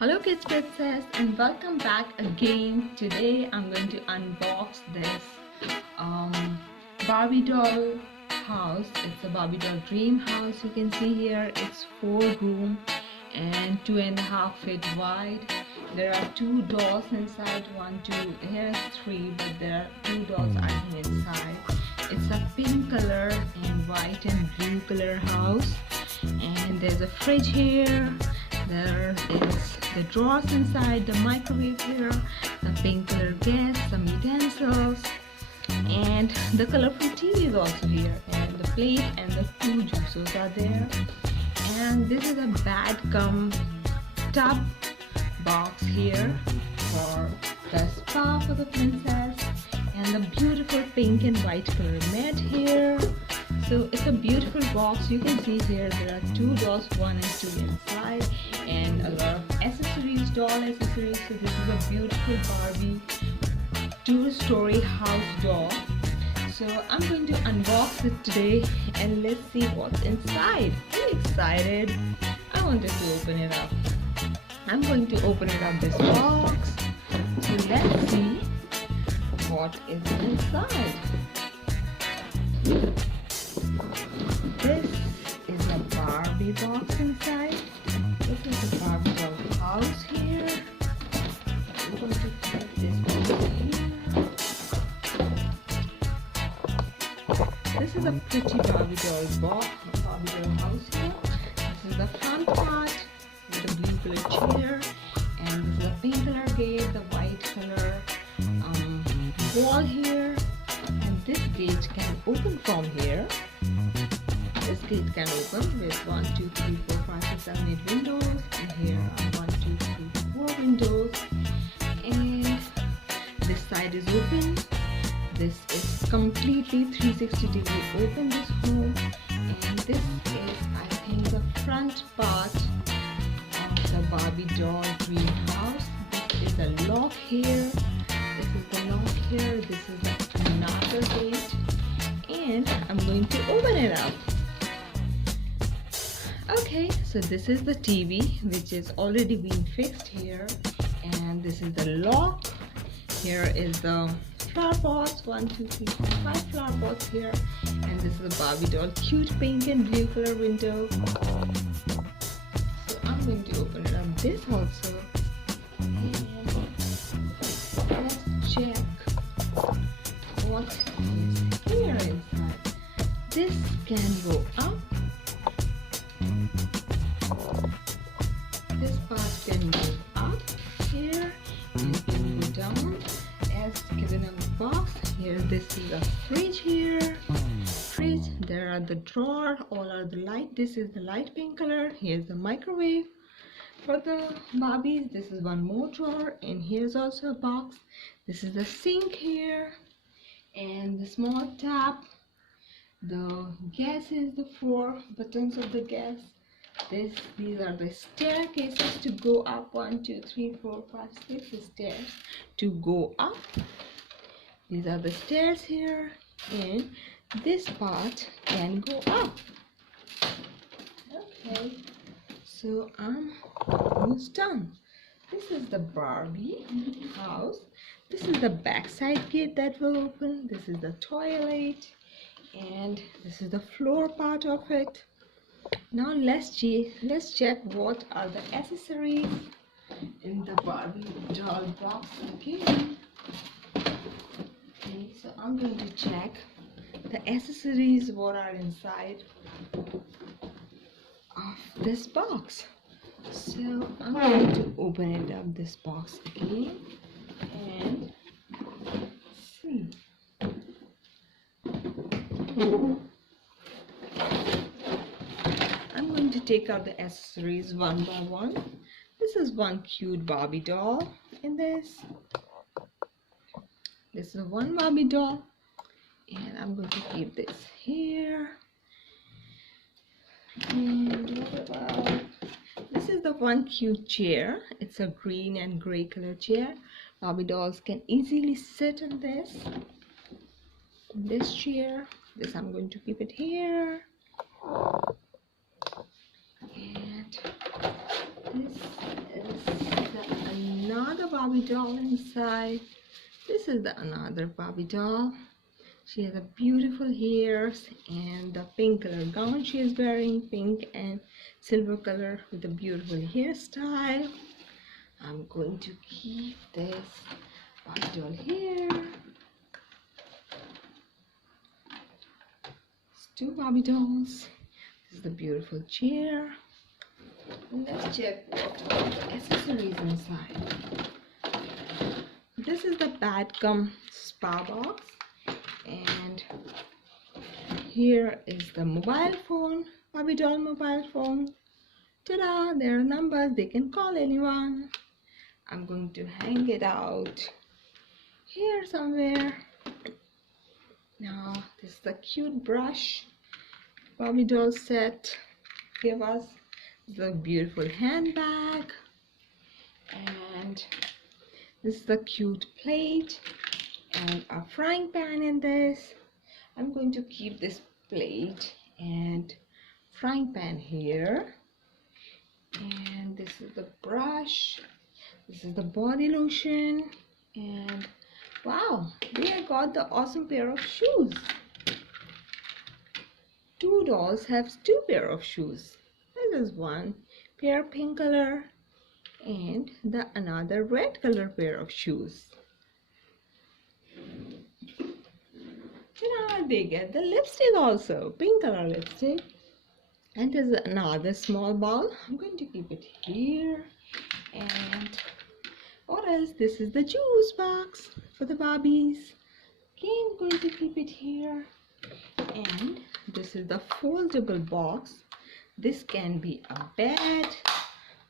Hello Kids Princess and welcome back again. Today I'm going to unbox this Barbie doll house. It's a Barbie doll dream house. You can see here it's 4 room and 2.5 feet wide. There are 2 dolls inside, 1, 2, here's 3, but there are 2 dolls I think inside. It's a pink color and white and blue color house, and there's a fridge here. There is the drawers inside, the microwave here, the pink color gas, some utensils, and the colorful TV is also here, and the plate and the 2 juicers are there. And this is a bad cum tub box here for the spa for the princess, and the beautiful pink and white color mat here. So it's a beautiful box. You can see here there are 2 dolls, 1 and 2 inside, and a lot of accessories, doll accessories. So this is a beautiful Barbie 2-story house doll. So I'm going to unbox it today and let's see what's inside. I'm excited. I wanted to open it up. I'm going to open it up this box. So let's see what is inside. This is a Barbie box inside. This is the Barbie doll house here. I'm going to put this over here. This is a pretty Barbie doll box, Barbie doll house here. This is the front part with the blue color chair, and this is the pink color gate, the white color wall here, and this gate can open from here. This gate can open with 1, 2, 3, 4, 5, 6, 7, 8 windows, and here are 1, 2, 3, 4 windows, and this side is open. This is completely 360 degree open, this home, and this is, I think, the front part of the Barbie doll dream house. This is the lock here. This is the lock here. This is another gate, and I'm going to open it up. Okay, so this is the TV which is already been fixed here, and this is the lock. Here is the flower pots, 1, 2, 3, 4, 5 flower pots here, and this is a Barbie doll cute pink and blue color window. So I'm going to open it up this also, and let's check what is here inside. This can go up. This part can go up here and can go down as given in the box. Here, this is a fridge here. Fridge, there are the drawer, all are the light. This is the light pink color. Here's the microwave for the Barbies. This is one more drawer, and here's also a box. This is the sink here, and the small tap. The gas is the 4 buttons of the gas. These are the staircases to go up. 1, 2, 3, 4, 5, 6 stairs to go up. These are the stairs here, and this part can go up. Okay, so I'm almost done. This is the Barbie house. This is the backside gate that will open. This is the toilet, and this is the floor part of it. Now let's check what are the accessories in the Barbie doll box again. Okay, so I'm going to check the accessories what are inside of this box. So I'm going to open it up this box again and see. I'm going to take out the accessories one by one. This is one cute Barbie doll in this. This is one Barbie doll, and I'm going to keep this here. And what about this? Is the one cute chair. It's a green and gray color chair. Barbie dolls can easily sit in this chair. This I'm going to keep it here. And this is Barbie doll inside. This is the another Barbie doll. She has a beautiful hairs and the pink color gown she is wearing, pink and silver color with a beautiful hairstyle. I'm going to keep this Barbie doll here. It's two Barbie dolls. This is the beautiful chair. And let's check what are the accessories inside. This is the bed cum spa box, and here is the mobile phone, Barbie doll mobile phone. Ta-da! There are numbers, they can call anyone. I'm going to hang it out here somewhere. Now this is the cute brush Barbie doll set give us. The beautiful handbag, and this is the cute plate and a frying pan in this. I'm going to keep this plate and frying pan here, and this is the brush, this is the body lotion, and wow, we have got the awesome pair of shoes. Two dolls have two pair of shoes. This is one pair pink color and the another red color pair of shoes. Ta-da! They get the lipstick also, pink color lipstick. And there's another small bowl. I'm going to keep it here. And what else? This is the juice box for the Barbies. Again, I'm going to keep it here. And this is the foldable box. This can be a bed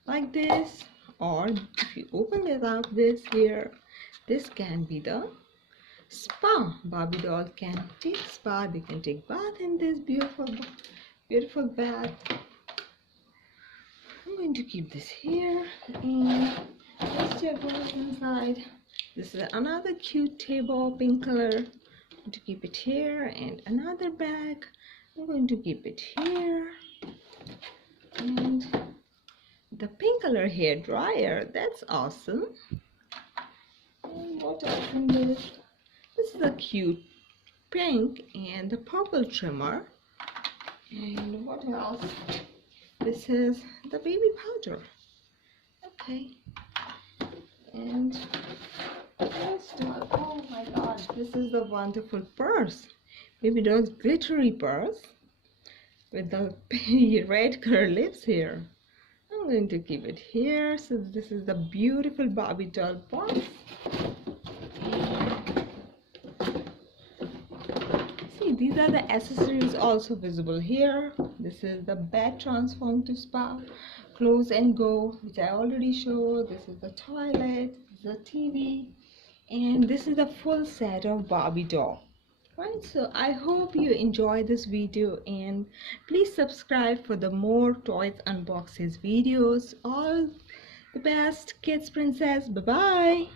like this, or if you open it up this here, this can be the spa. Barbie doll can take spa, they can take bath in this beautiful bath. I'm going to keep this here, and let's check what is inside. This is another cute table, pink color. I'm going to keep it here, and another bag. I'm going to keep it here. And the pink color hair dryer, that's awesome. And what else in this? This is a cute pink and the purple trimmer. And what else? This is the baby powder. Okay. And oh my god, this is the wonderful purse. Baby doll's glittery purse with the red color lips here. I'm going to keep it here. So this is the beautiful Barbie doll purse. See, these are the accessories also visible here. This is the bed transform to spa, close and go, which I already showed. This is the toilet, this is the TV, and this is the full set of Barbie doll. Right, so I hope you enjoy this video, and please subscribe for the more toys unboxes videos. All the best, Kids Princess. Bye bye.